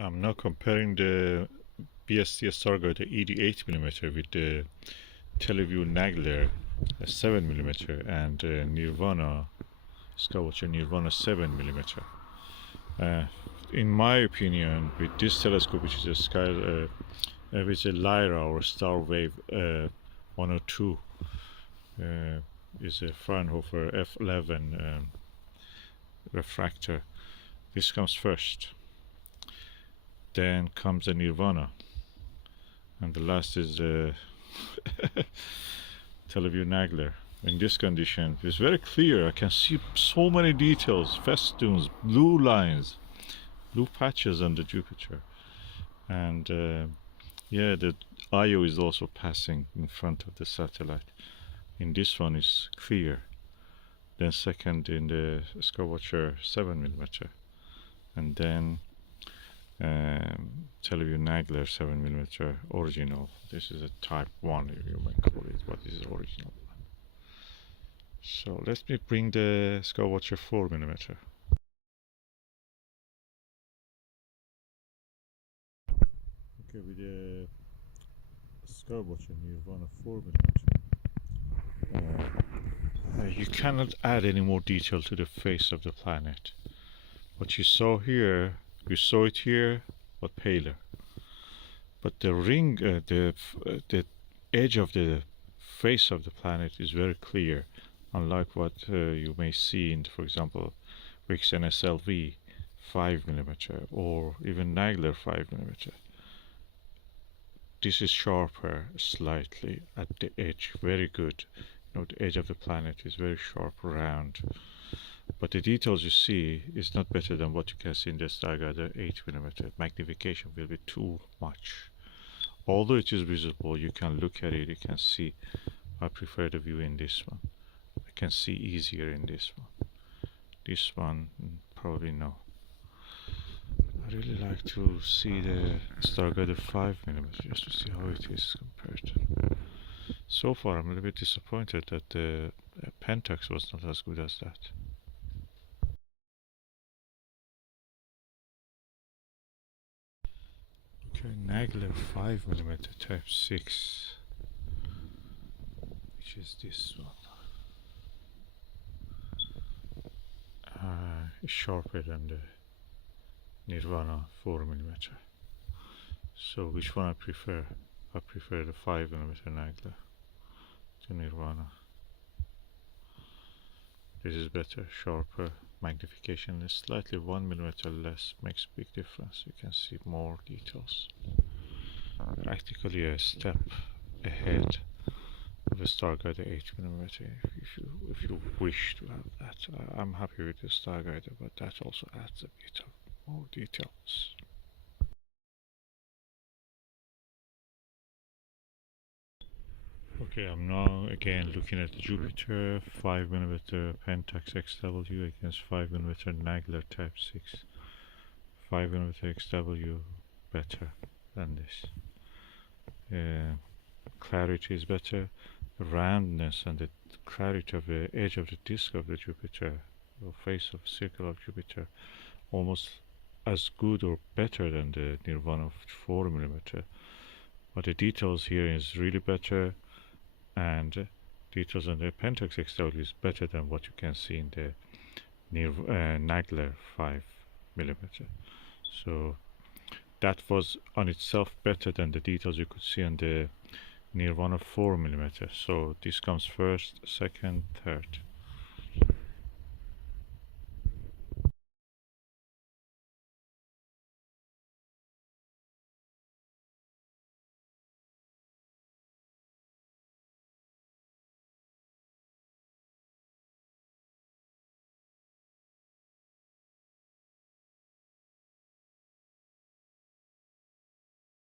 I'm now comparing the BST Stargate ED 8mm with the Televue Nagler 7mm and Nirvana Skywatcher Nirvana 7mm. Uh, in my opinion, with this telescope, which is which is a Lyra or Starwave 102, is a Fraunhofer F11 refractor. This comes first. Then comes the Nirvana, and the last is the Televue Nagler. In this condition, it's very clear. I can see so many details, festoons, blue lines, blue patches on the Jupiter, and yeah, the IO is also passing in front of the satellite. In this one is clear. Then second in the Skywatcher 7mm, and then Televue Nagler 7mm original. This is a type 1, if you may call it, but this is original one. So let me bring the Skywatcher 4mm. Okay, with the Skywatcher Nirvana 4mm, you cannot add any more detail to the face of the planet. What you saw here, you saw it here, but paler. But the ring, the edge of the face of the planet is very clear, unlike what you may see in, for example, Vixen SLV 5mm or even Nagler 5mm. This is sharper slightly at the edge, very good. You know, the edge of the planet is very sharp, round. But the details you see is not better than what you can see in the Stargate 8mm. Magnification will be too much. Although it is visible, you can look at it, you can see. I prefer the view in this one. I can see easier in this one. This one, probably no. I really like to see the Stargate 5mm just to see how it is compared. So far, I'm a little bit disappointed that the Pentax was not as good as that. Okay, Nagler 5mm type 6, which is this one. It's sharper than the Nirvana 4mm. So which one I prefer? I prefer the 5mm Nagler to Nirvana. This is better, sharper, magnification is slightly 1mm less, makes a big difference. You can see more details. Practically a step ahead of the Stargate 8mm if you wish to have that. I'm happy with the Stargate, but that also adds a bit of more details. Okay, I'm now again looking at the Jupiter 5mm Pentax XW against 5mm Nagler type 6. 5mm XW better than this. Clarity is better. The roundness and the clarity of the edge of the disk of the Jupiter, or face of circle of Jupiter, almost as good or better than the Nirvana 4mm. But the details here is really better, and details on the Pentax XW is better than what you can see in the Nagler 5mm. So that was on itself better than the details you could see on the Nirvana 4mm. So this comes first, second, third.